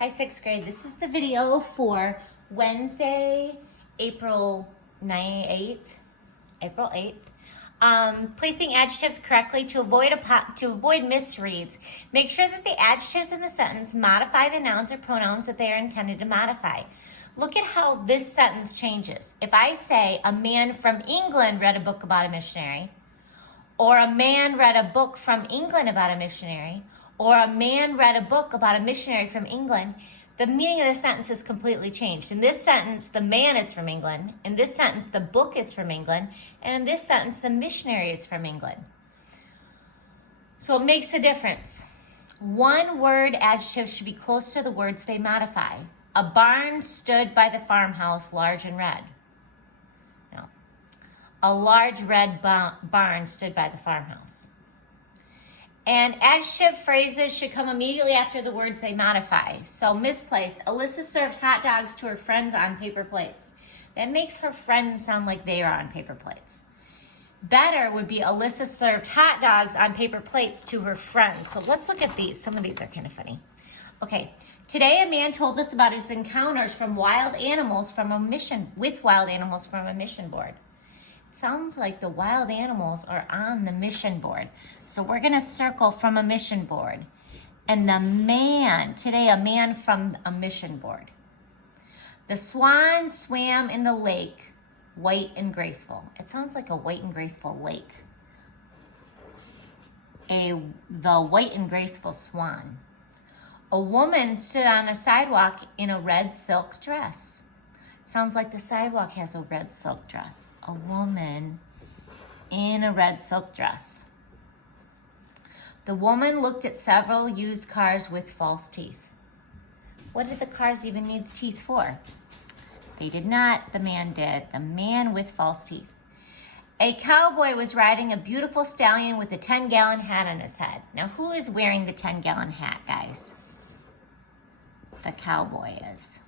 Hi, sixth grade. This is the video for Wednesday, April 8th. Placing adjectives correctly to avoid misreads. Make sure that the adjectives in the sentence modify the nouns or pronouns that they are intended to modify. Look at how this sentence changes. If I say a man from England read a book about a missionary, or a man read a book from England about a missionary, or a man read a book about a missionary from England, the meaning of the sentence is completely changed. In this sentence, the man is from England. In this sentence, the book is from England. And in this sentence, the missionary is from England. So it makes a difference. One word adjectives should be close to the words they modify. A barn stood by the farmhouse, large and red. No. A large red barn stood by the farmhouse. And adjective phrases should come immediately after the words they modify. So misplaced, Alyssa served hot dogs to her friends on paper plates. That makes her friends sound like they are on paper plates. Better would be Alyssa served hot dogs on paper plates to her friends. So let's look at these. Some of these are kind of funny. Okay, today a man told us about his encounters with wild animals from a mission board. It sounds like the wild animals are on the mission board. So we're going to circle from a mission board. And the man, today a man from a mission board. The swan swam in the lake, white and graceful. It sounds like a white and graceful lake. The white and graceful swan. A woman stood on a sidewalk in a red silk dress. Sounds like the sidewalk has a red silk dress. A woman in a red silk dress. The woman looked at several used cars with false teeth. What did the cars even need the teeth for? They did not. The man did. The man with false teeth. A cowboy was riding a beautiful stallion with a 10-gallon hat on his head. Now, who is wearing the 10-gallon hat, guys? The cowboy is.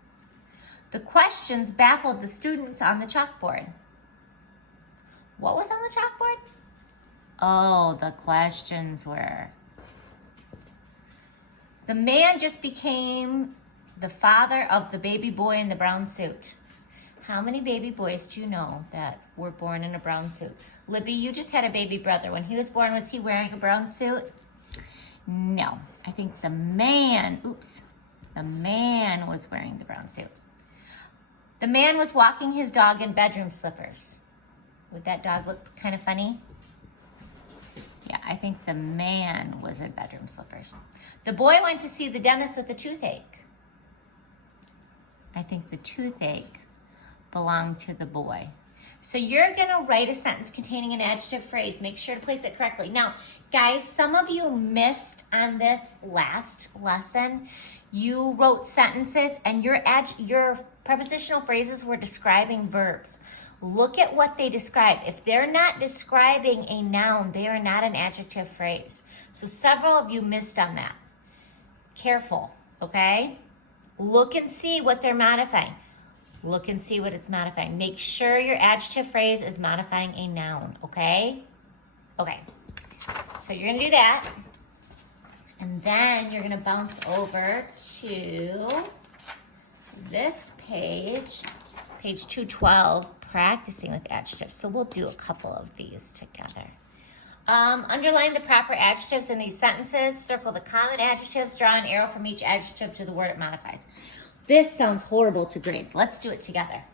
The questions baffled the students on the chalkboard. What was on the chalkboard? Oh, the questions were. The man just became the father of the baby boy in the brown suit. How many baby boys do you know that were born in a brown suit? Libby, you just had a baby brother. When he was born, was he wearing a brown suit? No. I think the man was wearing the brown suit. The man was walking his dog in bedroom slippers. Would that dog look kind of funny? Yeah, I think the man was in bedroom slippers. The boy went to see the dentist with a toothache. I think the toothache belonged to the boy. So you're going to write a sentence containing an adjective phrase. Make sure to place it correctly. Now, guys, some of you missed on this last lesson. You wrote sentences and your prepositional phrases were describing verbs. Look at what they describe. If they're not describing a noun, they are not an adjective phrase. So several of you missed on that. Careful, okay? Look and see what they're modifying. Look and see what it's modifying. Make sure your adjective phrase is modifying a noun, okay? Okay, so you're gonna do that. And then you're gonna bounce over to this page, page 212, practicing with adjectives. So we'll do a couple of these together. Underline the proper adjectives in these sentences. Circle the common adjectives. Draw an arrow from each adjective to the word it modifies. This sounds horrible to grade. Let's do it together.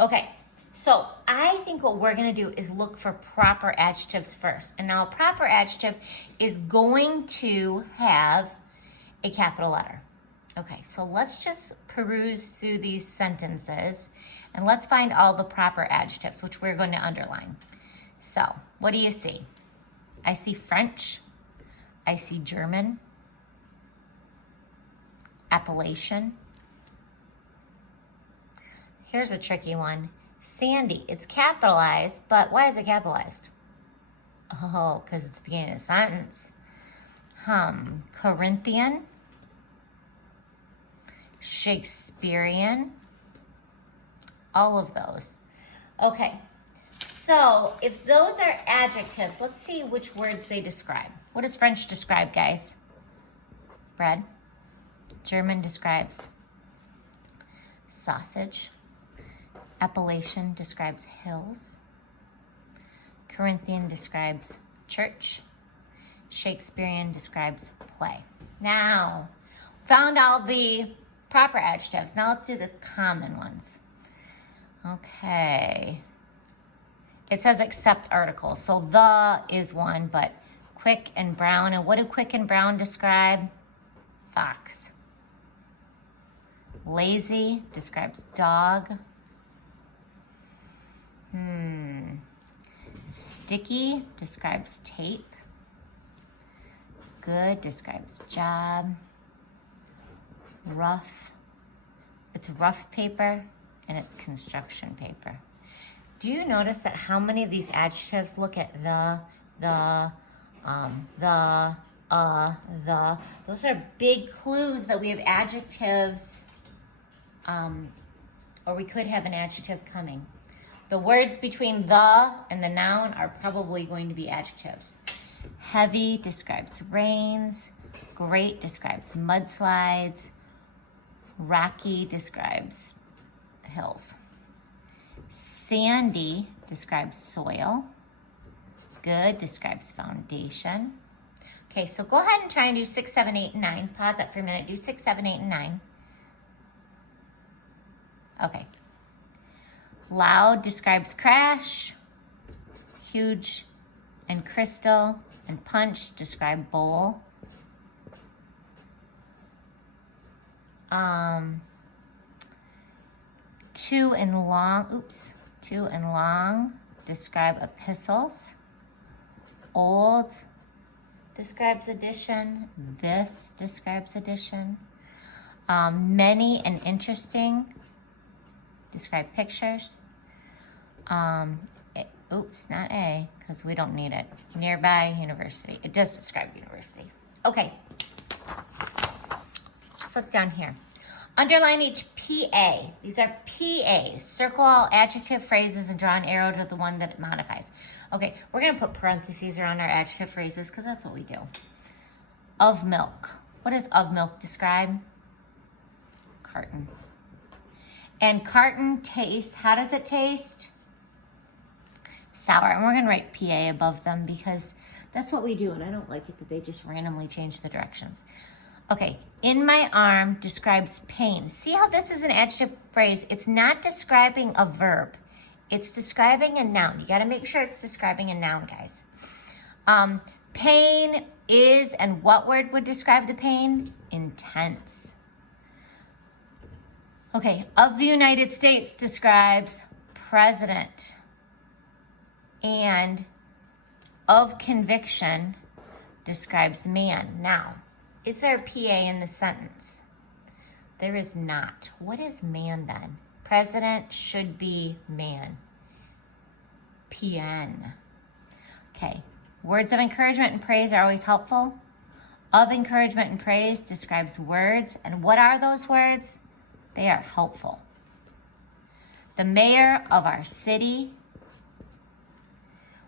Okay, so I think what we're going to do is look for proper adjectives first. And now a proper adjective is going to have a capital letter. Okay, so let's just peruse through these sentences and let's find all the proper adjectives, which we're going to underline. So, what do you see? I see French. I see German. Appellation. Here's a tricky one. Sandy. It's capitalized, but why is it capitalized? Oh, because it's the beginning of the sentence. Corinthian. Shakespearean. All of those. Okay, so if those are adjectives, let's see which words they describe. What does French describe, guys? Bread. German describes sausage. Appalachian describes hills. Corinthian describes church. Shakespearean describes play. Now, found all the proper adjectives. Now let's do the common ones. Okay. It says except articles. So the is one, but quick and brown. And what do quick and brown describe? Fox. Lazy describes dog. Sticky describes tape. Good describes job. Rough, it's rough paper and it's construction paper. Do you notice that how many of these adjectives look at the, those are big clues that we have adjectives, or we could have an adjective coming. The words between the and the noun are probably going to be adjectives. Heavy describes rains. Great describes mudslides. Rocky describes hills. Sandy describes soil. Good describes foundation. Okay, so go ahead and try and do 6, 7, 8, and 9. Pause it for a minute. Do 6, 7, 8, and 9. Okay. Loud describes crash. Huge and crystal and punch describe bowl. Two and long describe epistles. Old describes addition. This describes addition. Many and interesting describe pictures. Not A, because we don't need it. Nearby university. It does describe university. Okay. Let's look down here. Underline each PA. These are PAs. Circle all adjective phrases and draw an arrow to the one that it modifies. Okay, we're going to put parentheses around our adjective phrases because that's what we do. Of milk. What does of milk describe? Carton. And carton tastes, how does it taste? Sour. And we're going to write PA above them because that's what we do, and I don't like it that they just randomly change the directions. Okay, in my arm describes pain. See how this is an adjective phrase? It's not describing a verb. It's describing a noun. You got to make sure it's describing a noun, guys. Pain is, and what word would describe the pain? Intense. Okay, of the United States describes president. And of conviction describes man. Now, is there a PA in the sentence? There is not. What is man then? President should be man. PN. Okay. Words of encouragement and praise are always helpful. Of encouragement and praise describes words. And what are those words? They are helpful. The mayor of our city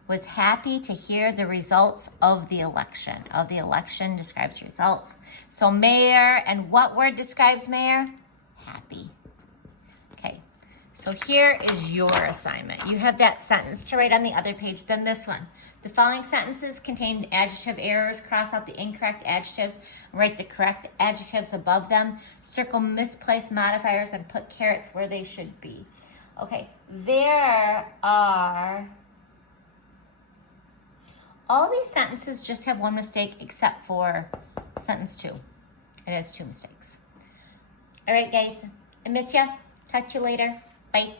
was happy to hear the results of the election. Of the election describes results. So mayor, and what word describes mayor? Happy. Okay, so here is your assignment. You have that sentence to write on the other page than this one. The following sentences contain adjective errors. Cross out the incorrect adjectives. Write the correct adjectives above them. Circle misplaced modifiers and put carets where they should be. Okay, there are... All these sentences just have one mistake except for sentence 2. It has 2 mistakes. All right, guys. I miss ya. Talk to you later. Bye.